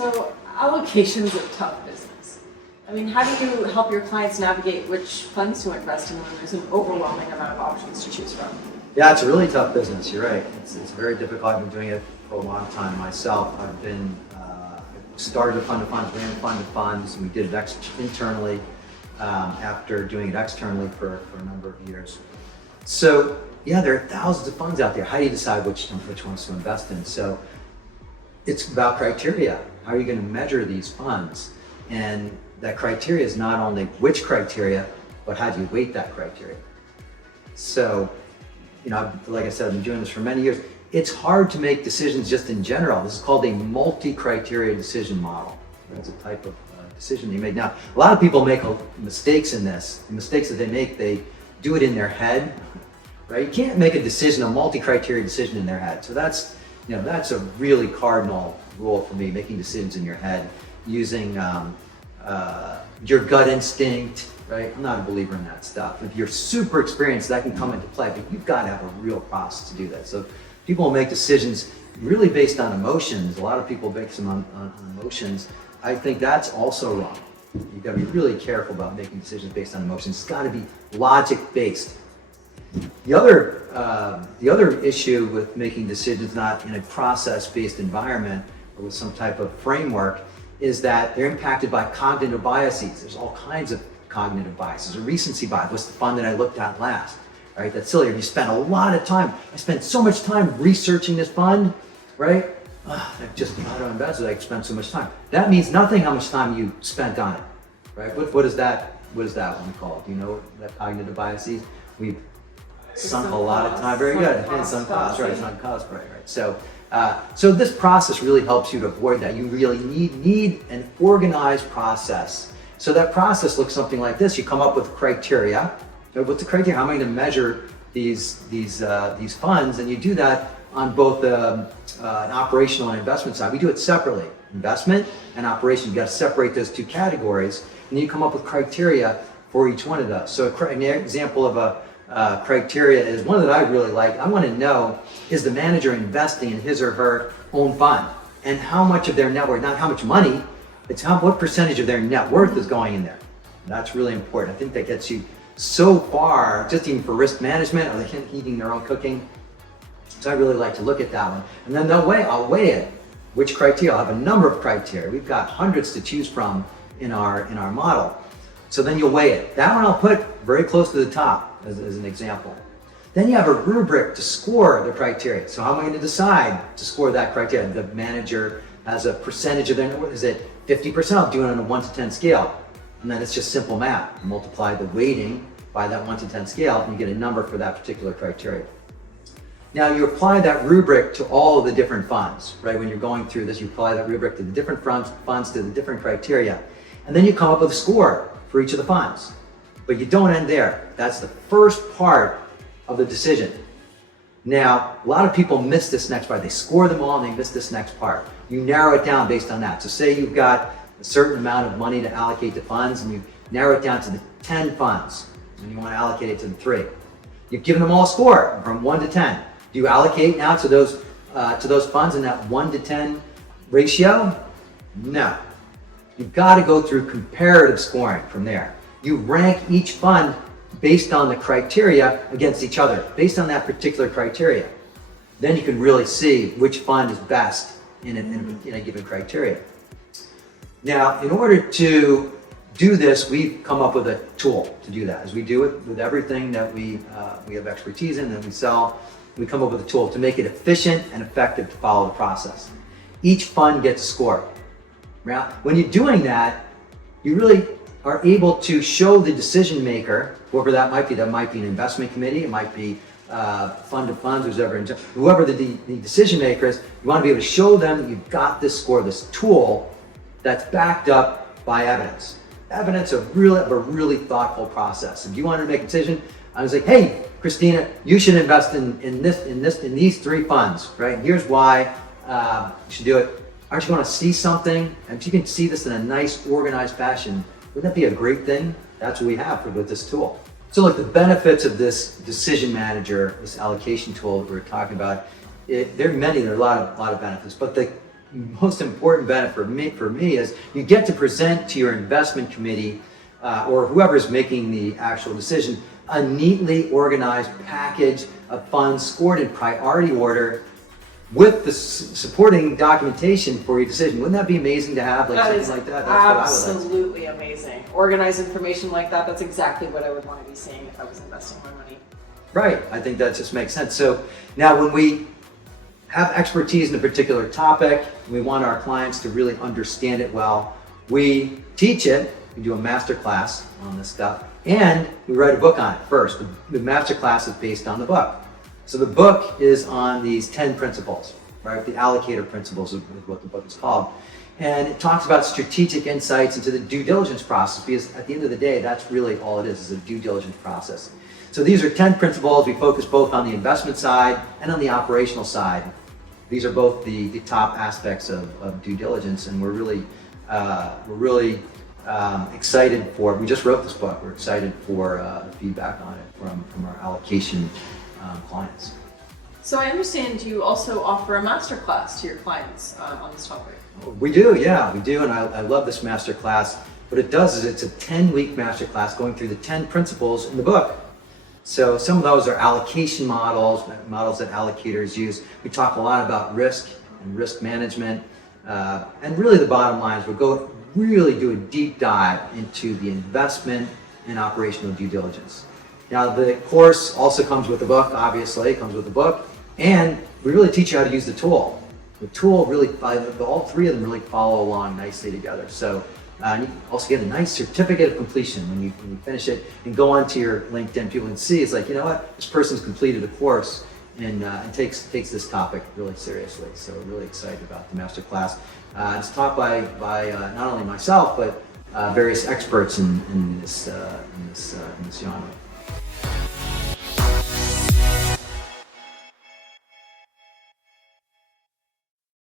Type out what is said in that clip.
So allocation is a tough business. I mean, how do you help your clients navigate which funds to invest in when there's an overwhelming amount of options to choose from? Yeah, it's a really tough business. You're right. It's very difficult. I've been doing it for a long time myself. I've been started a fund of funds, ran a fund of funds, and we did it internally after doing it externally for a number of years. So yeah, there are thousands of funds out there. How do you decide which ones to invest in? So it's about criteria. How are you going to measure these funds? And that criteria is not only which criteria, but how do you weight that criteria? So, you know, like I said, I've been doing this for many years. It's hard to make decisions just in general. This is called a multi-criteria decision model. That's a type of decision you make. Now, a lot of people make mistakes in this. The mistakes that they do it in their head, right? You can't make a decision, a multi-criteria decision in their head. So that's a really cardinal rule for me, making decisions in your head, using your gut instinct, right? I'm not a believer in that stuff. If you're super experienced, that can come into play, but you've got to have a real process to do that. So people make decisions really based on emotions. A lot of people base them on emotions. I think that's also wrong. You've got to be really careful about making decisions based on emotions. It's got to be logic-based. The other issue with making decisions not in a process-based environment or with some type of framework is that they're impacted by cognitive biases. There's all kinds of cognitive biases. A recency bias. What's the fund that I looked at last? Right? That's silly. If you spend a lot of time, I spent so much time researching this fund, right? I don't invest it. I spent so much time. That means nothing how much time you spent on it, right? What is that one called? Do you know what that cognitive biases? We've sunk a lot of time. Very good. Sunk cost, right? Sunk cost, right? So this process really helps you to avoid that. You really need an organized process. So that process looks something like this. You come up with criteria. What's the criteria? How am I going to measure these funds? And you do that on both an operational and investment side. We do it separately. Investment and operation. You got to separate those two categories, and then you come up with criteria for each one of those. So an example of a criteria is one that I really like. I want to know, is the manager investing in his or her own fund, and how much of their net worth, not how much money, it's what percentage of their net worth is going in there. That's really important. I think that gets you so far, just even for risk management, or they're eating their own cooking. So I really like to look at that one. And then I'll weigh it. Which criteria? I'll have a number of criteria. We've got hundreds to choose from in our model. So then you'll weigh it. That one I'll put very close to the top as an example. Then you have a rubric to score the criteria. So how am I going to decide to score that criteria? The manager has a percentage of their net worth. Is it 50%? I'm doing it on a 1 to 10 scale. And then it's just simple math. Multiply the weighting by that 1 to 10 scale, and you get a number for that particular criteria. Now you apply that rubric to all of the different funds, right? When you're going through this, you apply that rubric to the different funds, to the different criteria. And then you come up with a score for each of the funds. But you don't end there. That's the first part of the decision. Now, a lot of people miss this next part. They score them all and they miss this next part. You narrow it down based on that. So say you've got a certain amount of money to allocate to funds, and you narrow it down to the 10 funds, and you want to allocate it to the 3. You've given them all a score from 1 to 10. Do you allocate now to those funds in that 1 to 10 ratio? No. You've got to go through comparative scoring from there. You rank each fund based on the criteria against each other, based on that particular criteria. Then you can really see which fund is best in a given criteria. Now, in order to do this, we've come up with a tool to do that. As we do it with everything that we have expertise in, that we sell, we come up with a tool to make it efficient and effective to follow the process. Each fund gets a score. Now, when you're doing that, you really are able to show the decision maker, whoever that might be an investment committee, it might be fund of funds, whoever the decision maker is, you want to be able to show them that you've got this score, this tool that's backed up by evidence. Evidence of a really thoughtful process. If you wanted to make a decision, I was like, hey, Christina, you should invest in these 3 funds, right? Here's why you should do it. Aren't you going to see something? And if you can see this in a nice, organized fashion, wouldn't that be a great thing? That's what we have with this tool. So look, the benefits of this decision manager, this allocation tool that we're talking about, there are many, there are a lot of benefits, but the most important benefit for me is you get to present to your investment committee or whoever's making the actual decision a neatly organized package of funds scored in priority order with the supporting documentation for your decision. Wouldn't that be amazing to have, like That something is like that? That's what I would like. absolutely amazing. Organized information like that, that's exactly what I would want to be seeing if I was investing my money. Right, I think that just makes sense. So now when we have expertise in a particular topic, we want our clients to really understand it well, we teach it, we do a master class on this stuff, and we write a book on it first. The master class is based on the book. So the book is on these 10 principles, right? The allocator principles is what the book is called. And it talks about strategic insights into the due diligence process, because at the end of the day, that's really all it is a due diligence process. So these are 10 principles. We focus both on the investment side and on the operational side. These are both the top aspects of due diligence, and we're really excited for, we just wrote this book, we're excited for the feedback on it from our allocation clients. So I understand you also offer a masterclass to your clients on this topic. We do, yeah, we do, and I love this master class. What it does is it's a 10-week master class going through the 10 principles in the book. So some of those are allocation models that allocators use. We talk a lot about risk and risk management, and really the bottom line is we'll really do a deep dive into the investment and operational due diligence. Now the course also comes with the book, obviously, it comes with the book, and we really teach you how to use the tool. The tool really, all three of them really follow along nicely together. So you also get a nice certificate of completion when you finish it and go onto your LinkedIn. People can see, it's like, you know what, this person's completed a course and takes this topic really seriously. So we're really excited about the master class. It's taught by not only myself, but various experts in this genre.